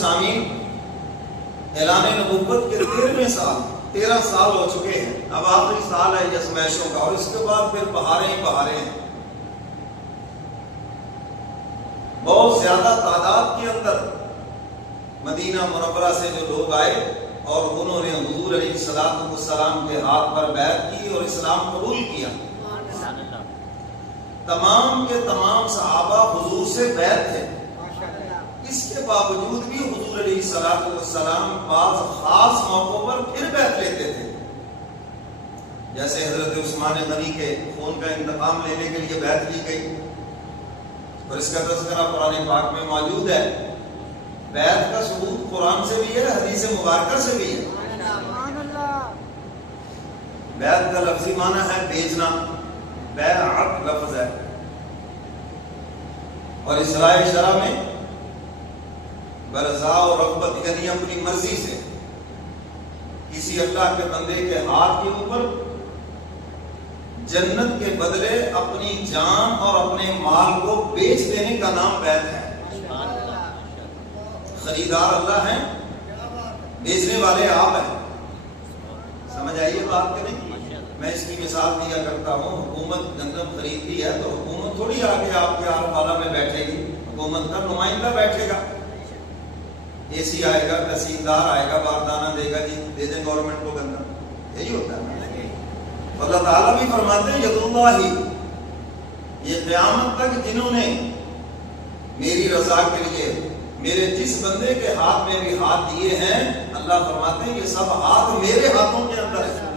سامعین، اعلان نبوت کے 13 سال ہو چکے ہیں، اب آخری سال ہے یزمائشوں کا، اور اس کے بعد پھر بہاریں ہی بہاریں ہیں۔ بہت زیادہ تعداد کے اندر مدینہ منورہ سے جو لوگ آئے اور انہوں نے حضور علیہ السلام کے ہاتھ پر بیعت کی اور اسلام قبول کیا۔ تمام کے تمام صحابہ حضور سے بیعت تھے، اس کے باوجود بھی حضور علیہ السلام بعض خاص موقعوں پر پھر بیعت لیتے تھے، جیسے حضرت عثمان غنی کے خون کا انتقام لینے کے لیے بیعت لی گئی، اور اس کا تذکرہ قرآن پاک میں موجود ہے۔ بیعت کا ثبوت قرآن سے بھی ہے، حدیث مبارکہ سے بھی ہے۔ بیعت کا لفظی معنی ہے بیچنا، بیعت لفظ ہے، اور اصلاح شرع میں برضا و رغبت، یعنی اپنی مرضی سے کسی اللہ کے بندے کے ہاتھ کے اوپر جنت کے بدلے اپنی جان اور اپنے مال کو بیچ دینے کا نام بیعت ہے۔ خریدار اللہ ہیں، بیچنے والے آپ ہیں۔ سمجھ آئیے بات کہ نہیں؟ میں اس کی مثال دیا کرتا ہوں، حکومت گندم خریدتی ہے تو حکومت تھوڑی آگے آپ کے آلہ میں بیٹھے گی، حکومت کا نمائندہ بیٹھے گا، اے سی آئے گا، تحصیلدار آئے گا، باردانہ دے گا، جی دے دیں گورنمنٹ کو گندم، یہی ہوتا ہے۔ اللہ تعالیٰ بھی فرماتے ہیں ید اللہ ہی، یہ قیامت تک جنہوں نے میری رضا کے لیے میرے جس بندے کے ہاتھ میں بھی ہاتھ دیے ہیں، اللہ فرماتے ہیں یہ سب ہاتھ میرے ہاتھوں کے اندر ہے۔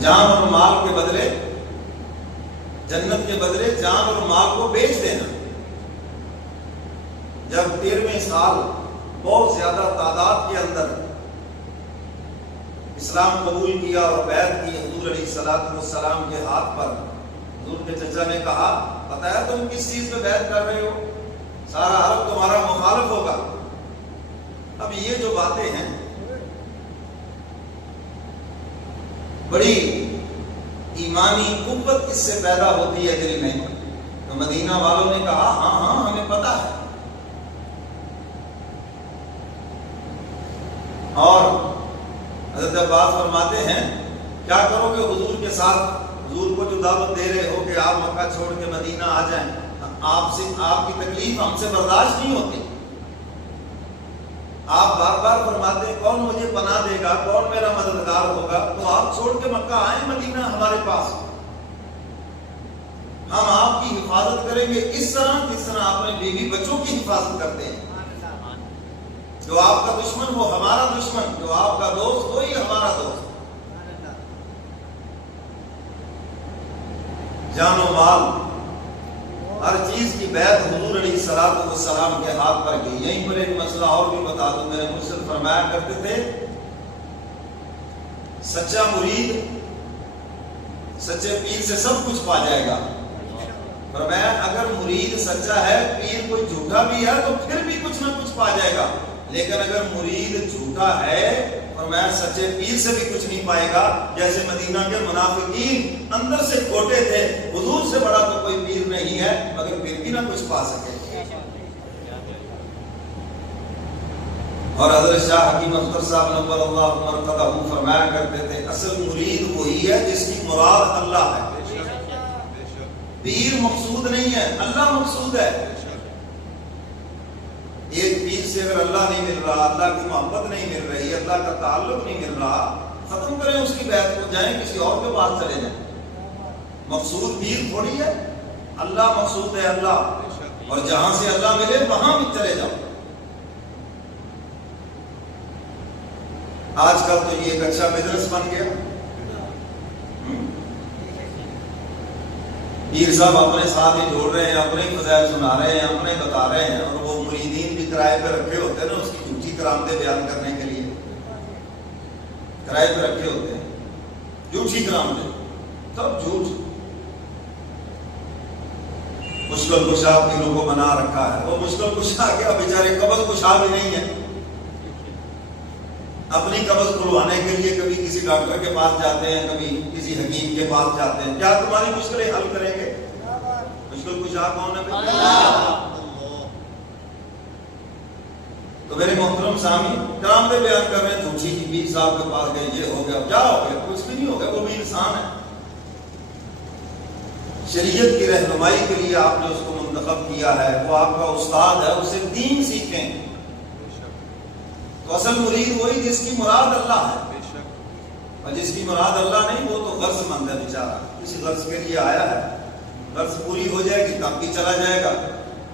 جان اور مال کے بدلے، جنت کے بدلے جان اور مال کو بیچ دینا۔ جب 13ویں سال بہت زیادہ تعداد کے اندر اسلام قبول کیا اور بیعت کی حضور علیہ السلام کے ہاتھ پر، حضور کے چچا نے کہا پتہ ہے تم کس چیز پہ بیعت کر رہے ہو؟ سارا عرب تمہارا مخالف ہوگا۔ اب یہ جو باتیں ہیں بڑی ایمانی قوت اس سے پیدا ہوتی ہے دل میں، تو مدینہ والوں نے کہا ہاں ہمیں پتہ ہے، اور حضرت عباس فرماتے ہیں کیا کرو گے حضور کے ساتھ؟ حضور کو جو دعوت دے رہے ہو کہ آپ مکہ چھوڑ کے مدینہ آ جائیں، آپ کی تکلیف ہم سے برداشت نہیں ہوتی، آپ بار بار فرماتے ہیں کون مجھے پناہ دے گا، کون میرا مددگار ہوگا، تو آپ چھوڑ کے مکہ آئیں مدینہ ہمارے پاس، ہم آپ کی حفاظت کریں گے اس طرح جس طرح اپنے بیوی بچوں کی حفاظت کرتے ہیں۔ جو آپ کا دشمن وہ ہمارا دشمن، جو آپ کا دوست وہی ہمارا دوست۔ جان و مال ہر چیز کی بیعت حضور علیہ السلام کے ہاتھ پر کی۔ یہیں پر ایک مسئلہ اور بھی بتا دوں، میرے مرشد فرمایا کرتے تھے سچا مرید سچے پیر سے سب کچھ پا جائے گا۔ فرمایا اگر مرید سچا ہے، پیر کوئی جھوٹا بھی ہے تو پھر بھی کچھ نہ کچھ پا جائے گا، لیکن اگر مرید جھوٹا ہے فرمایا سچے پیر سے بھی کچھ نہیں پائے گا۔ جیسے مدینہ کے منافقین اندر سے کھوٹے تھے، حضور سے بڑا تو کوئی پیر نہیں ہے، مگر پھر بھی نہ کچھ پا سکے۔ اور حضرت شاہ حکیم اختر صاحب نور اللہ مرقدہ فرمایا کرتے تھے اصل مرید وہی ہے جس کی مراد اللہ ہے، پیر مقصود نہیں ہے، اللہ مقصود ہے۔ ایک پیر سے اگر اللہ نہیں مل رہا، اللہ کی محبت نہیں مل رہی، اللہ کا تعلق نہیں مل رہا، ختم کریں اس کی بیعت کو، جائیں کسی اور کے پاس چلے جائیں۔ مقصود پیر تھوڑی ہے، اللہ مقصود ہے، اللہ، اور جہاں سے اللہ ملے وہاں بھی چلے جاؤ۔ آج کل تو یہ ایک اچھا بزنس بن گیا، پیر صاحب اپنے ساتھ ہی جوڑ رہے ہیں، اپنے فضائل سنا رہے ہیں، اپنے بتا رہے ہیں، اور وہ مریدین بھی کرائے پہ رکھے ہوتے ہیں نا اس کی جھوٹی کرامتیں بیان کرنے کے لیے، کرائے پہ رکھے ہوتے ہیں جھوٹی کرامتیں، سب جھوٹ۔ مشکل کشا پیروں کو بنا رکھا ہے، وہ مشکل کشا کیا بیچارے قبض کشا بھی نہیں ہے، اپنی قبض کھلوانے کے لیے کبھی کسی ڈاکٹر کے پاس جاتے ہیں، کبھی کسی حکیم کے پاس جاتے ہیں، کیا تمہاری مشکلیں حل کریں گے؟ مشکل کشا کون ہے؟ میرے محترم سامعین، کرامتیں بیان کر رہے ہیں، جھوٹی جی پیر صاحب کے پاس گئے، یہ ہو گیا، کیا ہو گیا؟ کچھ بھی نہیں ہو گیا، وہ بھی انسان ہے۔ شریعت کی رہنمائی کے لیے آپ نے اس کو منتخب کیا ہے، وہ آپ کا استاد ہے، اسے دین سیکھیں۔ تو اصل مرید وہی جس کی مراد اللہ ہے، اور جس کی مراد اللہ نہیں وہ تو غرض مند ہے بیچارہ، کسی غرض کے لیے آیا ہے، غرض پوری ہو جائے گی تب بھی چلا جائے گا،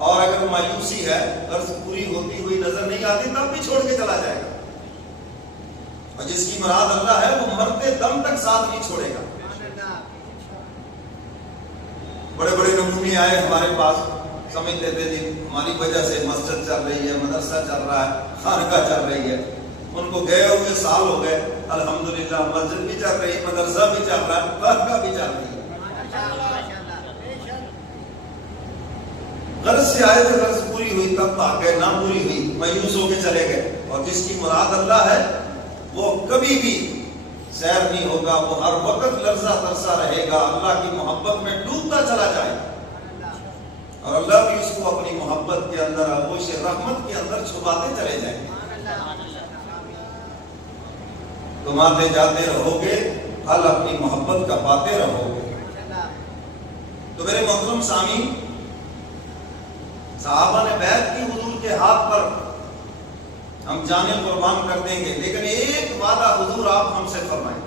اور اگر مایوسی ہے، غرض پوری ہوتی ہوئی نظر نہیں آتی تب بھی چھوڑ کے چلا جائے گا، اور جس کی مراد اللہ ہے وہ مرتے دم تک ساتھ نہیں چھوڑے گا۔ بڑے بڑے نمونے آئے ہمارے پاس، سمجھ لیتے جی ہماری وجہ سے مسجد چل رہی ہے، مدرسہ چل رہا ہے، خانقاہ چل رہی ہے، ان کو گئے ہوئے سال ہو گئے، الحمدللہ مسجد بھی چل رہی ہے، مدرسہ بھی چل رہا ہے، خانقاہ بھی چل رہی ہے۔ غرض سے آئے تھے، غرض پوری ہوئی تب بھاگ گئے، نہ پوری ہوئی مایوس ہو کے چلے گئے، اور جس کی مراد اللہ ہے وہ کبھی بھی سیر نہیں ہوگا، وہ ہر وقت لرزہ ترسا رہے گا، اللہ کی محبت میں ڈوبتا چلا جائے گا، اور اللہ بھی اس کو اپنی محبت کے اندر، آغوش رحمت کے اندر چھپاتے چلے جائیں گے۔ تم آتے جاتے رہو گے، پھل اپنی محبت کا پاتے رہو گے۔ تو میرے محترم سامعین، صحابہ نے بیعت کی حضور کے ہاتھ پر، ہم جانیں قربان کر دیں گے، لیکن ایک وعدہ حضور آپ ہم سے فرمائیں۔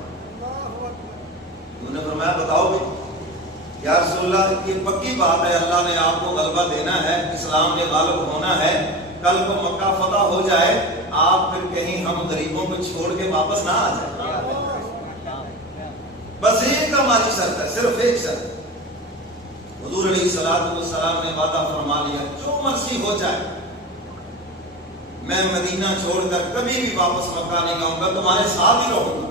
انہوں نے فرمایا بتاؤ بھی یا رسول اللہ، یہ پکی بات ہے، اللہ نے آپ کو غلبہ دینا ہے، اسلام نے غالب ہونا ہے، کل کو مکہ فتح ہو جائے، آپ پھر کہیں ہم غریبوں کو چھوڑ کے واپس نہ آ جائیں۔ بس ایک ہماری شرط ہے، صرف ایک شرط۔ حضور علیہ السلام نے وعدہ فرما لیا، جو مرضی ہو جائے میں مدینہ چھوڑ کر کبھی بھی واپس مکہ نہیں آؤں گا، تمہارے ساتھ ہی رہوں گا۔